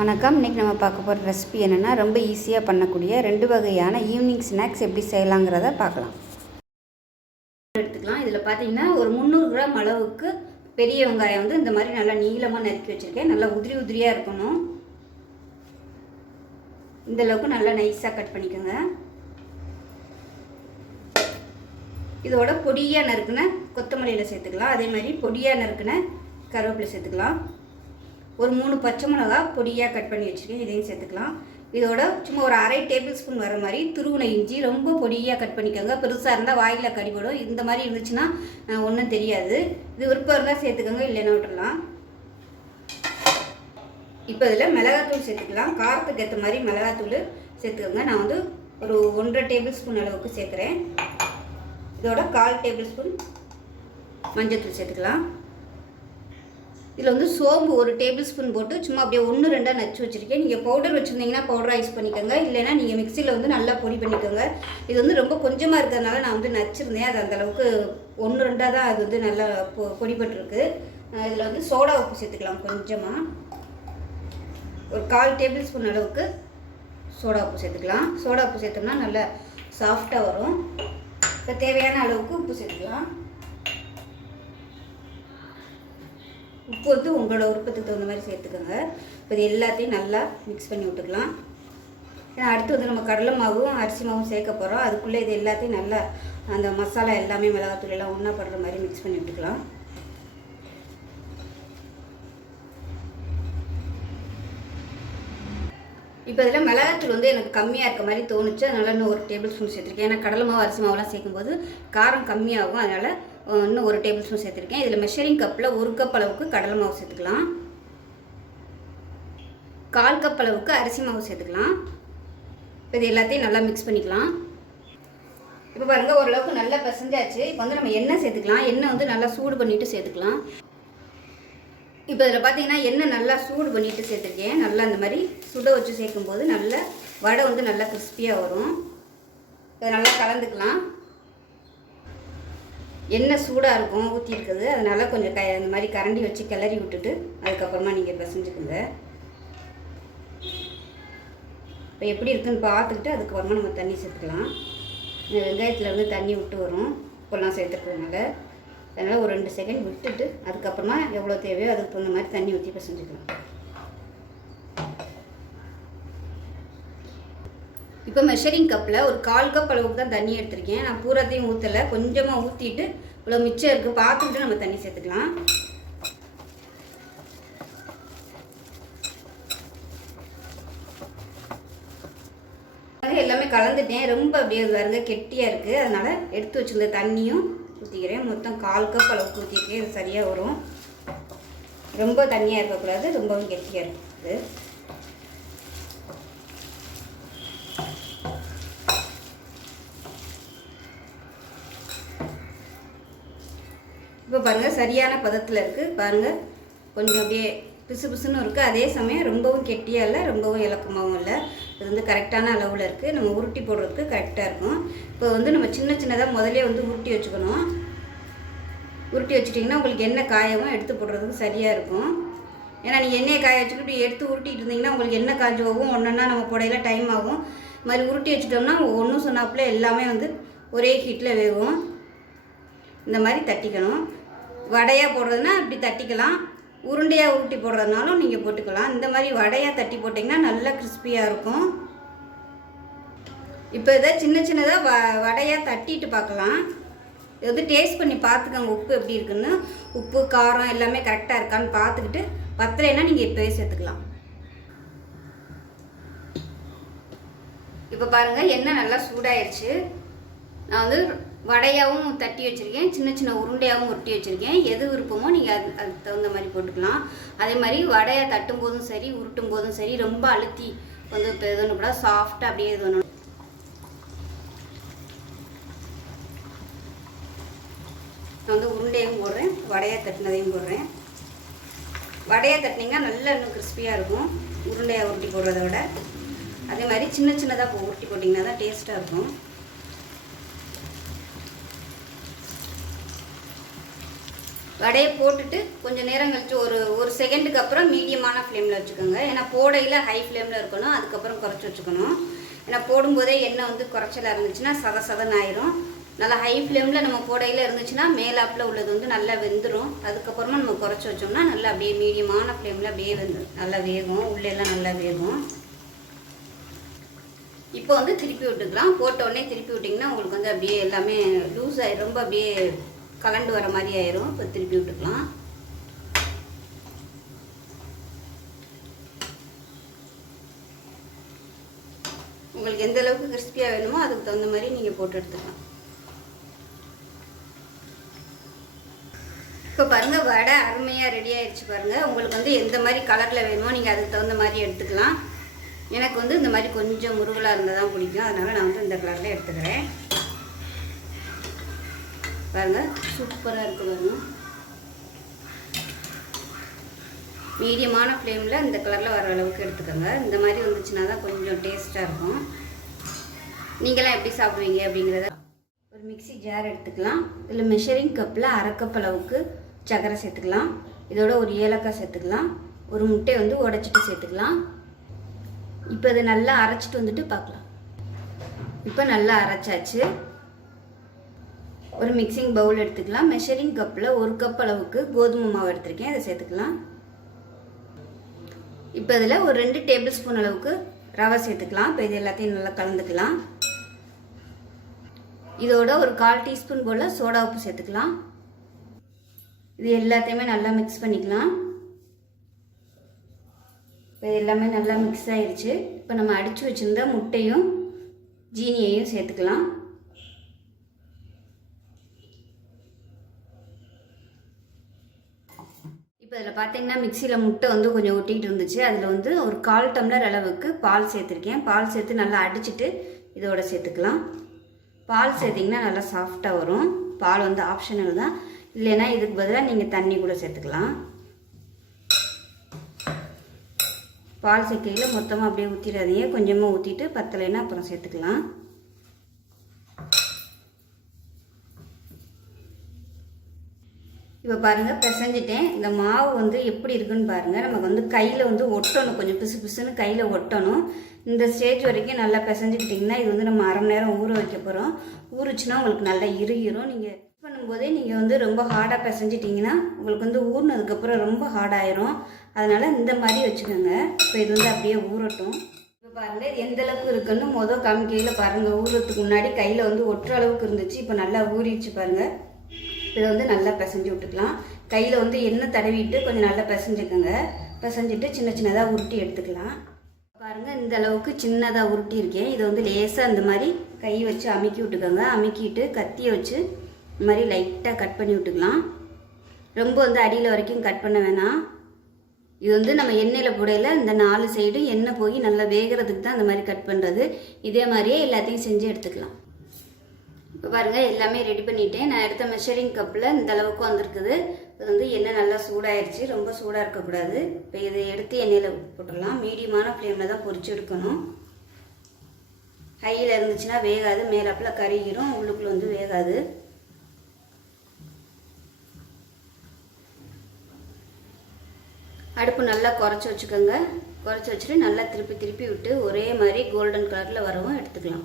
வணக்கம். இன்றைக்கி நம்ம பார்க்க போகிற ரெசிபி என்னென்னா, ரொம்ப ஈஸியாக பண்ணக்கூடிய 2 வகையான ஈவினிங் ஸ்நாக்ஸ் எப்படி செய்யலாங்கிறத பார்க்கலாம். எடுத்துக்கலாம். இதில் பார்த்தீங்கன்னா ஒரு 300 கிராம் அளவுக்கு பெரிய வெங்காயம் வந்து இந்த மாதிரி நல்லா நீளமாக நறுக்கி வச்சுருக்கேன். நல்லா உதிரி உதிரியாக இருக்கணும். இந்தளவுக்கு நல்லா நைஸாக கட் பண்ணிக்கோங்க. இதோட பொடியாக நறுக்குன கொத்தமல்லியில் சேர்த்துக்கலாம். அதே மாதிரி பொடியாக நறுக்குன கருவேப்பிலை சேர்த்துக்கலாம். ஒரு 3 பச்சை மிளகா பொடியாக கட் பண்ணி வச்சுருக்கேன், இதையும் சேர்த்துக்கலாம். இதோட சும்மா ஒரு அரை டேபிள் ஸ்பூன் வர மாதிரி துருவின இஞ்சி ரொம்ப பொடியாக கட் பண்ணிக்கோங்க. பெருசாக இருந்தால் வாயில் கடிபடும். இந்த மாதிரி இருந்துச்சுன்னா ஒன்றும் தெரியாது. இது விருப்பம் இருந்தால் சேர்த்துக்கோங்க, இல்லைன்னா விட்டுடலாம். இப்போ இதில் மிளகாத்தூள் சேர்த்துக்கலாம். காரத்துக்கு ஏற்ற மாதிரி மிளகாத்தூள் சேர்த்துக்கோங்க. நான் வந்து ஒரு 1.5 டேபிள் ஸ்பூன் அளவுக்கு சேர்க்குறேன். இதோட 1/4 டேபிள் ஸ்பூன் மஞ்சள் சேர்த்துக்கலாம். இதில் வந்து சோம்பு 1 டேபிள் ஸ்பூன் போட்டு சும்மா அப்படியே 1-2 நச்சு வச்சுருக்கேன். நீங்கள் பவுடர் வச்சுருந்தீங்கன்னா பவுடராக யூஸ் பண்ணிக்கோங்க, இல்லைன்னா நீங்கள் மிக்சியில் வந்து நல்லா பொடி பண்ணிக்கோங்க. இது வந்து ரொம்ப கொஞ்சமாக இருக்கிறதுனால நான் வந்து நச்சுருந்தேன். அது அந்தளவுக்கு 1-2 தான் அது வந்து நல்லா பொடிப்பட்டுருக்கு. இதில் வந்து சோடா உப்பு சேர்த்துக்கலாம். கொஞ்சமாக ஒரு 1/4 டேபிள் ஸ்பூன் அளவுக்கு சோடா உப்பு சேர்த்துக்கலாம். சோடா உப்பு சேர்த்தோம்னா நல்லா சாஃப்டாக வரும். இப்போ தேவையான அளவுக்கு உப்பு சேர்த்துக்கலாம். உப்பு வந்து உங்களோட விருப்பத்துக்கு தகுந்த மாதிரி சேர்த்துக்கோங்க. இப்போ இது எல்லாத்தையும் நல்லா மிக்ஸ் பண்ணி விட்டுக்கலாம். ஏன்னா அடுத்து வந்து நம்ம கடலை மாவும் அரிசி மாவும் சேர்க்க போகிறோம். அதுக்குள்ளே இது எல்லாத்தையும் நல்லா அந்த மசாலா எல்லாமே மிளகாத்தூள் எல்லாம் ஒன்றா படுற மாதிரி மிக்ஸ் பண்ணி விட்டுக்கலாம். இப்போ இதில் மிளகாத்தூள் வந்து எனக்கு கம்மியாக இருக்க மாதிரி தோணுச்சு. அதனால் இன்னும் 1 டேபிள் ஸ்பூன் சேர்த்துருக்கேன். ஏன்னா கடலை மாவு அரிசி மாவுலாம் சேர்க்கும்போது காரம் கம்மியாகும். அதனால் இன்னும் 1 டேபிள் ஸ்பூன் சேர்த்துருக்கேன். இதில் மெஷரிங் கப்பில் 1 கப் அளவுக்கு கடலை மாவு சேர்த்துக்கலாம். 1/4 கப் அளவுக்கு அரிசி மாவு சேர்த்துக்கலாம். இப்போ இது எல்லாத்தையும் நல்லா மிக்ஸ் பண்ணிக்கலாம். இப்போ பாருங்கள், ஓரளவுக்கு நல்லா பிசைஞ்சாச்சு. இப்போ வந்து நம்ம எண்ணெய் சேர்த்துக்கலாம். எண்ணெய் வந்து நல்லா சூடு பண்ணிவிட்டு சேர்த்துக்கலாம். இப்போ இதில் பார்த்தீங்கன்னா எண்ணெய் நல்லா சூடு பண்ணிவிட்டு சேர்த்துருக்கேன். நல்லா இந்த மாதிரி சுட வச்சு சேர்க்கும்போது நல்ல வடை வந்து நல்லா கிறிஸ்பியாக வரும். இதை நல்லா கலந்துக்கலாம். எண்ணெய் சூடாக இருக்கும் ஊற்றி இருக்குது. அதனால் கொஞ்சம் இந்த மாதிரி கரண்டி வச்சு கிளறி விட்டுட்டு அதுக்கப்புறமா நீங்கள் பிசைஞ்சுக்குங்க. இப்போ எப்படி இருக்குதுன்னு பார்த்துக்கிட்டு அதுக்கப்புறமா நம்ம தண்ணி சேர்த்துக்கலாம். இந்த வெங்காயத்தில் வந்து தண்ணி விட்டு வரும் இப்போல்லாம் சேர்த்துக்கிறதுனால. அதனால் ஒரு 2 செகண்ட் விட்டுட்டு அதுக்கப்புறமா எவ்வளோ தேவையோ அதுக்கு தகுந்த மாதிரி தண்ணி ஊற்றி பிசைஞ்சுக்கலாம். இப்போ மெஷரிங் கப்பில் ஒரு 1/4 கப் அளவுக்கு தான் தண்ணி எடுத்திருக்கேன். நான் பூராத்தையும் ஊற்றலை, கொஞ்சமாக ஊற்றிட்டு இவ்வளோ மிச்சம் இருக்குது பார்த்துக்கிட்டு நம்ம தண்ணி சேர்த்துக்கலாம். எல்லாமே கலந்துட்டேன். ரொம்ப அப்படியே வருங்க கெட்டியாக இருக்குது. அதனால் எடுத்து வச்சுருந்த தண்ணியும் ஊற்றிக்கிறேன். மொத்தம் 1/4 கப் அளவுக்கு ஊற்றிருக்கேன். இது சரியாக வரும். ரொம்ப தண்ணியாக இருக்கக்கூடாது, ரொம்பவும் கெட்டியாக இருக்குது. இப்போ பாருங்கள் சரியான பதத்தில் இருக்குது. பாருங்கள் கொஞ்சம் அப்படியே பிசு பிசுன்னு இருக்குது. அதே சமயம் ரொம்பவும் கெட்டியாக இல்லை, ரொம்பவும் இலக்கமாகவும் இல்லை. இது வந்து கரெக்டான அளவில் இருக்குது. நம்ம உருட்டி போடுறதுக்கு கரெக்டாக இருக்கும். இப்போ வந்து நம்ம சின்ன சின்னதாக முதலே வந்து உருட்டி வச்சுக்கணும். உருட்டி வச்சுட்டிங்கன்னா உங்களுக்கு எண்ணெய் காயவும் எடுத்து போடுறதுக்கு சரியாக இருக்கும். ஏன்னா நீங்கள் எண்ணெயை காய வச்சுட்டு இப்படி எடுத்து உருட்டிட்டு இருந்தீங்கன்னா உங்களுக்கு எண்ணெய் காய்ச்சி போகும். ஒன்றுன்னா நம்ம புடையில டைம் ஆகும். இது மாதிரி உருட்டி வச்சுட்டோம்னா ஒன்றும் சொன்னாப்புல எல்லாமே வந்து ஒரே ஹீட்டில் வேகும். இந்த மாதிரி தட்டிக்கணும். வடையாக போடுறதுனா இப்படி தட்டிக்கலாம். உருண்டையாக உருட்டி போடுறதுனாலும் நீங்கள் போட்டுக்கலாம். இந்த மாதிரி வடையாக தட்டி போட்டிங்கன்னா நல்லா கிறிஸ்பியாக இருக்கும். இப்போ இதை சின்ன சின்னதாக வடையாக தட்டிட்டு பார்க்கலாம். இது வந்து டேஸ்ட் பண்ணி பார்த்துக்கோங்க உப்பு எப்படி இருக்குன்னு. உப்பு காரம் எல்லாமே கரெக்டாக இருக்கான்னு பார்த்துக்கிட்டு பத்தலைன்னா நீங்கள் இப்போவே சேர்த்துக்கலாம். இப்போ பாருங்கள் எண்ணெய் நல்லா சூடாயிடுச்சு. நான் வந்து வடையாகவும் தட்டி வச்சுருக்கேன், சின்ன சின்ன உருண்டையாகவும் உருட்டி வச்சுருக்கேன். எது விருப்பமோ நீங்கள் அதுக்கு தகுந்த மாதிரி போட்டுக்கலாம். அதே மாதிரி வடையை தட்டும் போதும் சரி உருட்டும் போதும் சரி ரொம்ப அழுத்தி வந்து இப்போ எதுன்னு கூட சாஃப்டாக அப்படியே இது பண்ணணும். நான் வந்து உருண்டையும் போடுறேன், வடையை தட்டினதையும் போடுறேன். வடையை தட்டினீங்கன்னா நல்லா இன்னும் கிறிஸ்பியாக இருக்கும் உருண்டையாக உருட்டி போடுறத விட. அதே மாதிரி சின்ன சின்னதாக உருட்டி போட்டிங்கன்னா தான் டேஸ்ட்டாக இருக்கும். வடையை போட்டுட்டு கொஞ்சம் நேரம் கழிச்சு ஒரு செகண்டுக்கு அப்புறம் மீடியமான ஃப்ளேமில் வச்சுக்கோங்க. ஏன்னா போடையில் ஹை ஃப்ளேமில் இருக்கணும், அதுக்கப்புறம் குறைச்சி வச்சுக்கணும். ஏன்னா போடும்போதே எண்ணெய் வந்து குறைச்சலாக இருந்துச்சுன்னா சதன்னு ஆயிரும். நல்லா ஹை ஃப்ளேமில் நம்ம போடையில் இருந்துச்சுன்னா மேலாப்பில் உள்ளது வந்து நல்லா வெந்துடும். அதுக்கப்புறமா நம்ம குறைச்சி வச்சோம்னா நல்லா அப்படியே மீடியமான ஃப்ளேமில் அப்படியே நல்லா வேகும், உள்ளெல்லாம் நல்லா வேகும். இப்போ வந்து திருப்பி விட்டுக்கலாம். போட்ட உடனே திருப்பி விட்டிங்கன்னா உங்களுக்கு வந்து அப்படியே எல்லாமே லூஸ் ஆகி ரொம்ப அப்படியே கலண்டு வர மாதிரி ஆயிரும். இப்போ திருப்பி விட்டுக்கலாம். உங்களுக்கு எந்த அளவுக்கு கிறிஸ்பியாக வேணுமோ அதுக்கு தகுந்த மாதிரி நீங்கள் போட்டு எடுத்துக்கலாம். இப்போ பாருங்கள் வடை அருமையாக ரெடி ஆகிடுச்சு பாருங்கள். உங்களுக்கு வந்து எந்த மாதிரி கலரில் வேணுமோ நீங்கள் அதுக்கு தகுந்த மாதிரி எடுத்துக்கலாம். எனக்கு வந்து இந்த மாதிரி கொஞ்சம் முருகலாக இருந்தால் தான் பிடிக்கும், அதனால் நான் வந்து இந்த கலரில் எடுத்துக்கிறேன். பாருங்கள் சூப்பராக இருக்குது பாருங்கள். மீடியமான ஃப்ளேமில் இந்த கலரில் வர அளவுக்கு எடுத்துக்கோங்க. இந்த மாதிரி வந்துச்சுன்னா தான் கொஞ்சம் டேஸ்ட்டாக இருக்கும். நீங்களாம் எப்படி சாப்பிடுவீங்க அப்படிங்கிறத ஒரு மிக்ஸி ஜார் எடுத்துக்கலாம். இதில் மெஷரிங் கப்பில் 1/2 கப் அளவுக்கு சர்க்கரை சேர்த்துக்கலாம். இதோட ஒரு ஏலக்காய் சேர்த்துக்கலாம். ஒரு முட்டை வந்து உடைச்சிட்டு சேர்த்துக்கலாம். இப்போ இதை நல்லா அரைச்சிட்டு வந்துட்டு பார்க்கலாம். இப்போ நல்லா அரைச்சாச்சு. ஒரு மிக்சிங் பவுல் எடுத்துக்கலாம். மெஷரிங் கப்பில் 1 கப் அளவுக்கு கோதுமை மாவு எடுத்திருக்கேன், இதை சேர்த்துக்கலாம். இப்போ இதில் ஒரு 2 டேபிள் ஸ்பூன் அளவுக்கு ரவை சேர்த்துக்கலாம். இப்போ இது எல்லாத்தையும் நல்லா கலந்துக்கலாம். இதோட ஒரு 1/4 டீஸ்பூன் போல் சோடா உப்பு சேர்த்துக்கலாம். இது எல்லாத்தையுமே நல்லா மிக்ஸ் பண்ணிக்கலாம். இப்போ இது எல்லாமே நல்லா மிக்ஸ் ஆகிடுச்சு. இப்போ நம்ம அடித்து வச்சுருந்த முட்டையும் ஜீனியையும் சேர்த்துக்கலாம். இப்போ இதில் பார்த்தீங்கன்னா மிக்சியில் முட்டை வந்து கொஞ்சம் ஒட்டிகிட்டு இருந்துச்சு. அதில் வந்து ஒரு 1/4 டம்ளர் அளவுக்கு பால் சேர்த்துருக்கேன். பால் சேர்த்து நல்லா அடிச்சுட்டு இதோட சேர்த்துக்கலாம். பால் சேர்த்திங்கன்னா நல்லா சாஃப்டாக வரும். பால் வந்து ஆப்ஷனல் தான், இல்லைன்னா இதுக்கு பதிலாக நீங்கள் தண்ணி கூட சேர்த்துக்கலாம். பால் சேர்க்கையில் மொத்தமாக அப்படியே ஊற்றிடாதீங்க, கொஞ்சமாக ஊற்றிட்டு பத்தலைன்னா அப்புறம் சேர்த்துக்கலாம். இப்போ பாருங்கள் பிசைஞ்சிட்டேன். இந்த மாவு வந்து எப்படி இருக்குன்னு பாருங்கள். நமக்கு வந்து கையில் வந்து ஒட்டணும், கொஞ்சம் பிசு பிசுன்னு கையில் ஒட்டணும். இந்த ஸ்டேஜ் வரைக்கும் நல்லா பிசைஞ்சிக்கிட்டிங்கன்னா இது வந்து நம்ம 1/2 மணி நேரம் ஊற வைக்க போகிறோம். ஊறிச்சுன்னா உங்களுக்கு நல்லா இறுகிரும். நீங்கள் பண்ணும்போதே நீங்கள் வந்து ரொம்ப ஹார்டாக பிசைஞ்சிட்டிங்கன்னா உங்களுக்கு வந்து ஊறினதுக்கப்புறம் ரொம்ப ஹார்டாயிரும். அதனால் இந்த மாதிரி வச்சுக்கோங்க. இப்போ இது வந்து அப்படியே ஊறட்டும். இப்போ பாருங்கள் எந்த அளவுக்கு இருக்குன்னு காமிக்கையில் பாருங்கள். ஊறுறதுக்கு முன்னாடி கையில் வந்து ஒட்டுற அளவுக்கு இருந்துச்சு. இப்போ நல்லா ஊறிடுச்சு பாருங்கள். இதை வந்து நல்லா பிசைஞ்சு விட்டுக்கலாம். கையில் வந்து எண்ணெய் தடவிட்டு கொஞ்சம் நல்லா பிசைஞ்சுக்கோங்க. பிசைஞ்சிட்டு சின்ன சின்னதாக உருட்டி எடுத்துக்கலாம். பாருங்கள் இந்த அளவுக்கு சின்னதாக உருட்டி இருக்கேன். இதை வந்து லேசாக இந்த மாதிரி கை வச்சு அமுக்கி விட்டுக்கோங்க. அமுக்கிட்டு கத்தியை வச்சு இந்த மாதிரி லைட்டாக கட் பண்ணி விட்டுக்கலாம். ரொம்ப வந்து அடியில் வரைக்கும் கட் பண்ண வேணாம். இது வந்து நம்ம எண்ணெயில் போடையில் இந்த 4 சைடும் எண்ணெய் போய் நல்லா வேகிறதுக்கு தான் இந்த மாதிரி கட் பண்ணுறது. இதே மாதிரியே எல்லாத்தையும் செஞ்சு எடுத்துக்கலாம். இப்போ பாருங்கள் எல்லாமே ரெடி பண்ணிட்டேன். நான் எடுத்த மெஷரிங் கப்பில் இந்த அளவுக்கு வந்திருக்குது. இது வந்து எண்ணெய் நல்லா சூடாகிடுச்சு, ரொம்ப சூடாக இருக்கக்கூடாது. இப்போ இதை எடுத்து எண்ணெயில் போட்டுடலாம். மீடியமான ஃப்ளேமில் தான் பொரிச்சு எடுக்கணும். ஹையில் இருந்துச்சுன்னா வேகாது, மேலாப்பில் கருகிரும், உள்ளுக்குள்ளே வந்து வேகாது. அடுப்பு நல்லா குறைச்சி வச்சுக்கோங்க. குறைச்சி வச்சுட்டு நல்லா திருப்பி திருப்பி விட்டு ஒரே மாதிரி கோல்டன் கலரில் வரவும் எடுத்துக்கலாம்.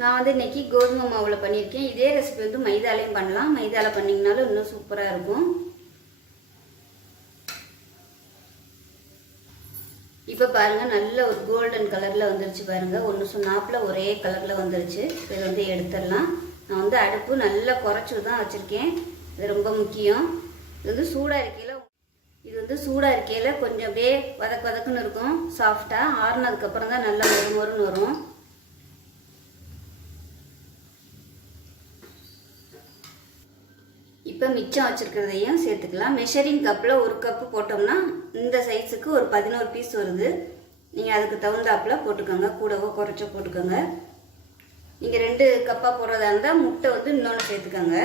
நான் வந்து இன்றைக்கி கோதுமை மாவில் பண்ணியிருக்கேன். இதே ரெசிபி வந்து மைதாலையும் பண்ணலாம். மைதாவில் பண்ணிங்கனாலும் இன்னும் சூப்பராக இருக்கும். இப்போ பாருங்கள் நல்ல ஒரு கோல்டன் கலரில் வந்துருச்சு பாருங்கள். ஒன்று சொன்னாப்பில் ஒரே கலரில் வந்துருச்சு. இதை வந்து எடுத்துடலாம். நான் வந்து அடுப்பு நல்லா குறைச்சி தான் வச்சுருக்கேன். இது ரொம்ப முக்கியம். இது வந்து சூடாக இருக்கையில் கொஞ்சம் அப்படியே வதக்குன்னு இருக்கும். சாஃப்டாக ஆறுனதுக்கப்புறம் தான் நல்லா மொறுன்னு வரும். இப்போ மிச்சம் வச்சுருக்கிறதையும் சேர்த்துக்கலாம். மெஷரிங் கப்பில் 1 கப்பு போட்டோம்னா இந்த சைஸுக்கு ஒரு 11 பீஸ் வருது. நீங்கள் அதுக்கு தகுந்தாப்பில் போட்டுக்கோங்க. கூடவோ குறைச்சோ போட்டுக்கோங்க. நீங்கள் 2 கப்பாக போடுறதா இருந்தால் முட்டை வந்து இன்னொன்று சேர்த்துக்கோங்க.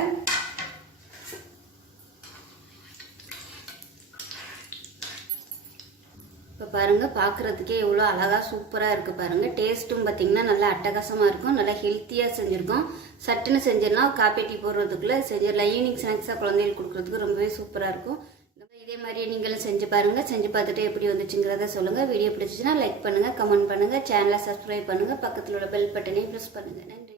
இப்போ பாருங்கள் பார்க்குறதுக்கே எவ்வளோ அழகாக சூப்பராக இருக்குது பாருங்கள். டேஸ்ட்டும் பார்த்திங்கன்னா நல்லா அட்டகாசமாக இருக்கும். நல்லா ஹெல்த்தியாக செஞ்சுருக்கோம். சட்டுன்னு செஞ்சிடலாம். காப்பி டீ போடுறதுக்குள்ளே செஞ்சிடலாம். ஈவினிங் ஸ்நாக்ஸாக குழந்தைகளுக்கு கொடுக்குறதுக்கு ரொம்பவே சூப்பராக இருக்கும். இதே மாதிரியே நீங்களும் செஞ்சு பாருங்கள். செஞ்சு பார்த்துட்டு எப்படி வந்துச்சுங்கிறத சொல்லுங்கள். வீடியோ பிடிச்சிச்சுன்னா லைக் பண்ணுங்கள், கமெண்ட் பண்ணுங்கள், சேனலை சப்ஸ்கிரைப் பண்ணுங்கள், பக்கத்தில் உள்ள பெல் பட்டனையும் ப்ரெஸ் பண்ணுங்கள். நன்றி.